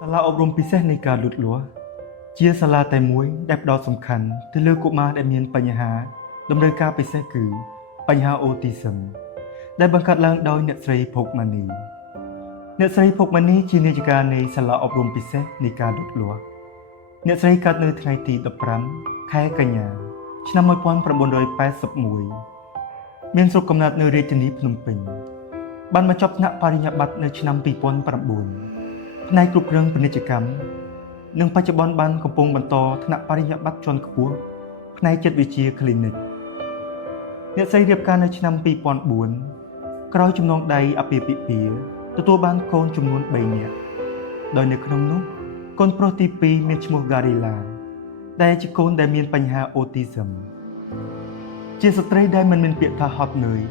សាលាអប់រំពិសេសនៃការលូតលាស់ជាសាលាតែមួយដែលផ្ដោតសំខាន់ទៅលើកុមារដែលមានបញ្ហាតម្រូវការពិសេសគឺបញ្ហាអូទីសឹមដែលបង្កើតឡើងដោយអ្នកស្រីភុកម៉ានីអ្នកស្រីភុកម៉ានីជានាយិកានៃសាលាអប់រំពិសេសនៃការលូតលាស់អ្នកស្រីកើតនៅថ្ងៃទី15ខែកញ្ញាឆ្នាំ1981មានស្រុកកំណើតនៅរាជធានីភ្នំពេញបានបញ្ចប់ថ្នាក់បរិញ្ញាបត្រនៅឆ្នាំ2009ផ្នែកគ្រប់គ្រងពាណិជ្ជកម្មនិងបច្ចុប្បន្នបានកំពុងបន្តថ្នាក់បរិញ្ញាបត្រជាន់ខ្ពស់ផ្នែកចិត្តវិទ្យា Clinic អ្នកស្រីរៀបការនៅឆ្នាំ2004ក្រោយចំណងដៃអាពាហ៍ពិពាហ៍ទទួលបានកូនចំនួន3នាក់ដោយនៅក្នុងនោះកូនប្រុសទី2មានឈ្មោះ Garilla ដែលជាកូនដែលមានបញ្ហាអូទីសឹមជាស្ត្រីដែលមិនមានពាក្យថាហត់នឿយ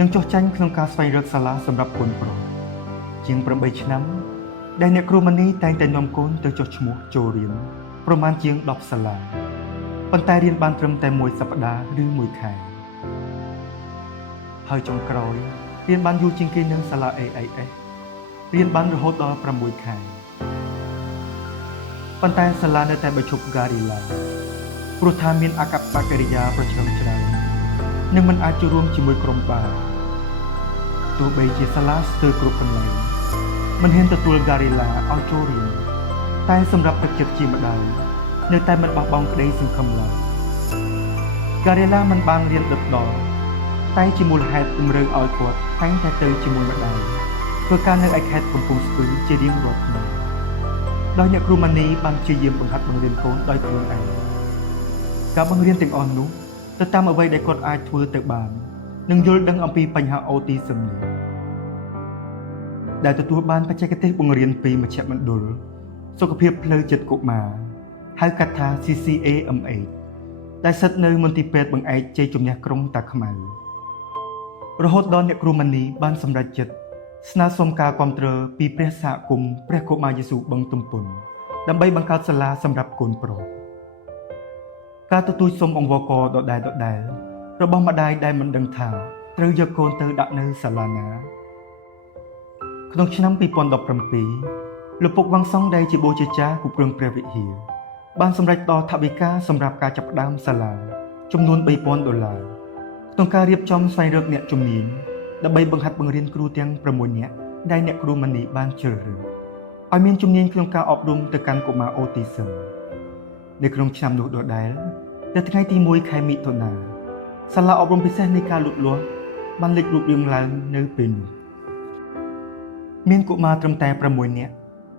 និងចុះចាញ់ក្នុងការស្វែងរកសាលាសម្រាប់កូនប្រុសជាង8ឆ្នាំដែលអ្នកគ្រូម៉ានីតែងតែនាំកូនទៅចុះឈ្មោះចូលរៀនប្រមាណជាង10សាលាប៉ុន្តែរៀនបានត្រឹមតែ1សប្តាហ៍ឬ1ខែហើយចុងក្រោយរៀនបានយូរជាងគេនៅសាលា AIS រៀនបានរហូតដល់6ខែប៉ុន្តែសាលានៅតែបញ្ឈប់ Garilla ព្រោះថាមានអកប្បកិរិយាប្រឆាំងច្រើននិងមិនអាចចូលរួមជាមួយក្រុមបានទោះបីជាសាលាស្ទើរគ្រប់កន្លែងមិនហ៊ានទទួល Garilla ឲ្យចូលរៀនតែសម្រាប់ទឹកចិត្តជាម្ដាយនៅតែមិនបោះបង់ក្តីសង្ឃឹមឡើយ Garilla មិនបានរៀនដិតដល់តែជាមូលហេតុតម្រូវឲ្យគាត់តែងតែទៅជាមួយម្ដាយធ្វើការនៅឯខេត្តកំពង់ស្ពឺជារៀងរាល់ថ្ងៃដោយអ្នកគ្រូម៉ានីបានព្យាយាមបង្ហាត់បង្រៀនកូនដោយខ្លួនឯងការបង្រៀនទាំងអស់នោះទៅតាមអ្វីដែលគាត់អាចធ្វើទៅបាននិងយល់ដឹងអំពីបញ្ហាអូទីសឹមនេះដែលទទួលបានបច្ចេកទេសបង្រៀនពីមជ្ឈមណ្ឌលសុខភាពផ្លូវចិត្តកុមារហៅកាត់ថា CCAMH ដែលស្ថិតនៅមន្ទីរពេទ្យបង្អែកជ័យជំនះក្រុងតាខ្មៅរហូតដល់អ្នកគ្រូម៉ានីបានសម្រេចចិត្តស្នើសុំការគាំទ្រពីព្រះសហគមន៍ព្រះកុមារយេស៊ូវបឹងទំពុនដើម្បីបង្កើតសាលាសម្រាប់កូនប្រុសការទទូចសុំអង្វរករដដែលរបស់ម្ដាយដែលមិនដឹងថាត្រូវយកកូនទៅដាក់នៅសាលាណាក្នុងឆ្នាំ2017លោកពុកវ៉ាងសុងដែលជាបូជាចារ្យគ្រប់គ្រងព្រះវិហារបានសម្រេចដល់ថវិកាសម្រាប់ការចាប់ផ្ដើមសាលាចំនួន$3,000ក្នុងការរៀបចំស្វែងរកអ្នកជំនាញដើម្បីបង្ហាត់បង្រៀនគ្រូទាំង6នាក់ដែលអ្នកគ្រូម៉ានីបានជ្រើសរើសឲ្យមានជំនាញក្នុងការអប់រំទៅកាន់កុមារអូទីសឹមនៅក្នុងឆ្នាំនោះដដែលនៅថ្ងៃទី1ខែមិថុនាសាលាអប់រំពិសេសនៃការលូតលាស់បានលេចរូបរាងឡើងនៅពេលនោះមានកុមារត្រឹមតែ6នាក់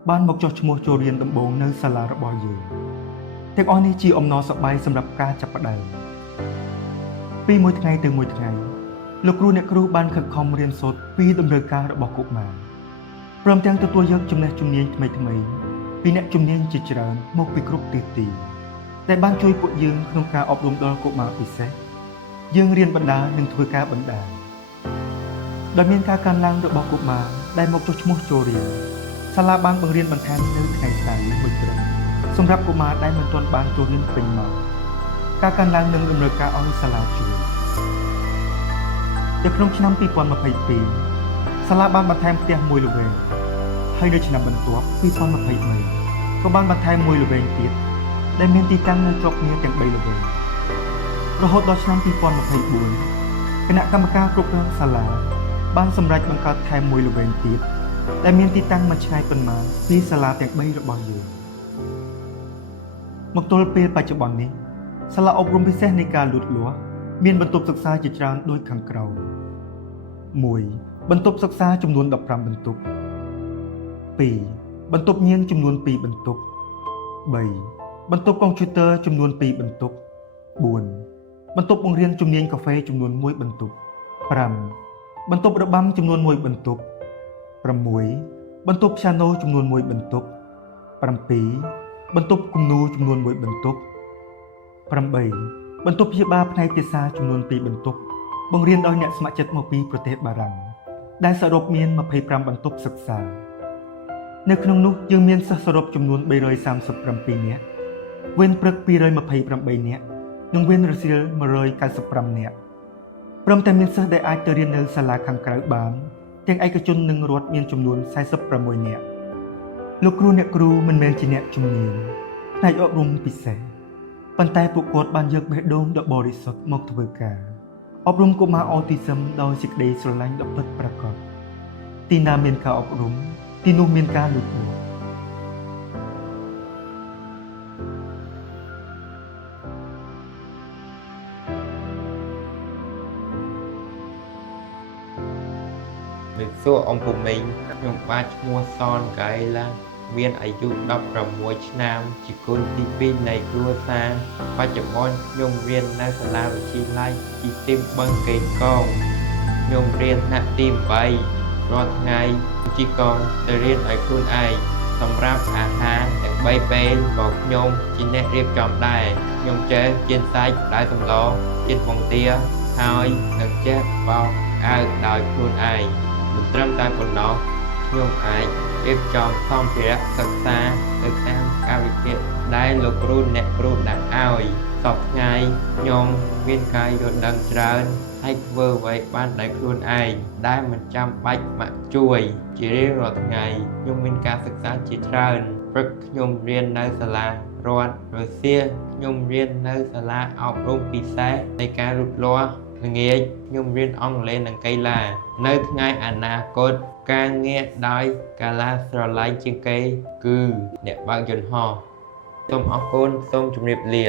បានមកចុះឈ្មោះចូលរៀនដំបូងនៅសាលារបស់យើងទាំងអស់នេះជាអំណរសប្បាយសម្រាប់ការចាប់ផ្ដើមពីមួយថ្ងៃទៅមួយថ្ងៃលោកគ្រូអ្នកគ្រូបានខិតខំរៀនសូត្រពីតម្រូវការរបស់កុមារព្រមទាំងទទួលយកចំណេះជំនាញថ្មីពីអ្នកជំនាញជាច្រើនមកពីគ្រប់ទិសទីដែលបានជួយពួកយើងក្នុងការអប់រំដល់កុមារពិសេសយើងរៀនបណ្ដានិងធ្វើការបណ្ដាដោយមានការកើនឡើងរបស់កុមារដែលមកចុះឈ្មោះចូលរៀនសាលាបានបង្រៀនបន្ថែមនៅថ្ងៃស្អែកមួយព្រឹកសម្រាប់កុមារដែលមិនទាន់បានចូលរៀនពេញម៉ោងការកើនឡើងនឹងតម្រូវការឲ្យសាលាជួយនៅក្នុងឆ្នាំ2022សាលាបានបន្ថែមផ្ទះមួយល្វែងហើយនៅឆ្នាំបន្ទាប់2023ក៏បានបន្ថែមមួយល្វែងទៀតដែលមានទីតាំងនៅជាប់គ្នាទាំង3ល្វែងរហូតដល់ឆ្នាំ2024គណៈកម្មការគ្រប់គ្រងសាលាបានសម្រេចបង្កើតថែមមួយល្វែងទៀតដែលមានទីតាំងមិនឆ្ងាយប៉ុន្មានពីសាលាទាំង3របស់យើងមកទល់ពេលបច្ចុប្បន្ននេះសាលាអប់រំពិសេសនៃការលូតលាស់មានបន្ទប់សិក្សាជាច្រើនដូចខាងក្រោម 1. បន្ទប់សិក្សាចំនួន15បន្ទប់ 2. បន្ទប់ញៀនចំនួន2បន្ទប់ 3. បន្ទប់កុំព្យូទ័រចំនួន2បន្ទប់ 4. បន្ទប់បង្រៀនជំនាញកាហ្វេចំនួន1បន្ទប់ 5. បន្ទប់របាំចំនួន1បន្ទប់ 6. បន្ទប់ព្យ៉ាណូចំនួន1បន្ទប់ 7. បន្ទប់គំនូរចំនួន1បន្ទប់ 8. បន្ទប់ព្យាបាលផ្នែកភាសាចំនួន2បន្ទប់បង្រៀនដោយអ្នកស្ម័គ្រចិត្តមកពីប្រទេសបារាំងដែលសរុបមាន25បន្ទប់សិក្សានៅក្នុងនោះយើងមានសិស្សសរុបចំនួន337នាក់វេនព្រឹក228នាក់និងវេនរសៀល195នាក់ព្រមទាំងមានសិស្សដែលអាចទៅរៀននៅសាលាខាងក្រៅបានទាំងឯកជននិងរដ្ឋមានចំនួន46នាក់ លោកគ្រូអ្នកគ្រូមិនមែនជាអ្នកជំនាញផ្នែកអប់រំពិសេសប៉ុន្តែពួកគាត់បានយកបេះដូងដ៏បរិសុទ្ធមកធ្វើការអប់រំកុមារអូទីសឹមដោយសេចក្តីស្រឡាញ់ដ៏ពិតប្រាកដទីណាមានការអប់រំទីនោះមានការលូតលាស់ លោកសួរអំពូមីងខ្ញុំបាទឈ្មោះសនកៃឡាមានអាយុ16ឆ្នាំជាកូនទី2នៃគ្រួសារបច្ចុប្បន្នខ្ញុំរៀននៅសាលាវិទ្យាល័យទីទីមបឹងកេងកងខ្ញុំរៀនថ្នាក់ទី8រាល់ថ្ងៃជិះកង់ទៅរៀនឲ្យខ្លួនឯងសម្រាប់អាហារទាំង3ពេលក៏ខ្ញុំជាអ្នករៀបចំដែរខ្ញុំចេះចៀនសាច់ដោយសម្លចៀនបង្ទាហើយនឹងចេះបោកអើដោយខ្លួនឯង មិនត្រឹមតែប៉ុណ្ណោះខ្ញុំអាចរៀបចំសម្ភារៈសិក្សាទៅតាមកាលវិភាគដែលលោកគ្រូអ្នកគ្រូដាក់ឲ្យសពថ្ងៃខ្ញុំមានការយល់ដឹងច្រើនហើយធ្វើអ្វីបានដោយខ្លួនឯងដែលមិនចាំបាច់មកជួយជារៀងរាល់ថ្ងៃខ្ញុំមានការសិក្សាជាច្រើនព្រឹកខ្ញុំរៀននៅសាលារដ្ឋរសៀលខ្ញុំរៀននៅសាលាអប់រំពិសេសនៃការលូតលាស់ ល្ងាចខ្ញុំរៀនអង់គ្លេសនិងកីឡានៅថ្ងៃអនាគតការងារដោយកាឡាស្រឡាញ់ជាងគេគឺអ្នកបើកយន្តហោះសូមអរគុណសូមជម្រាបលា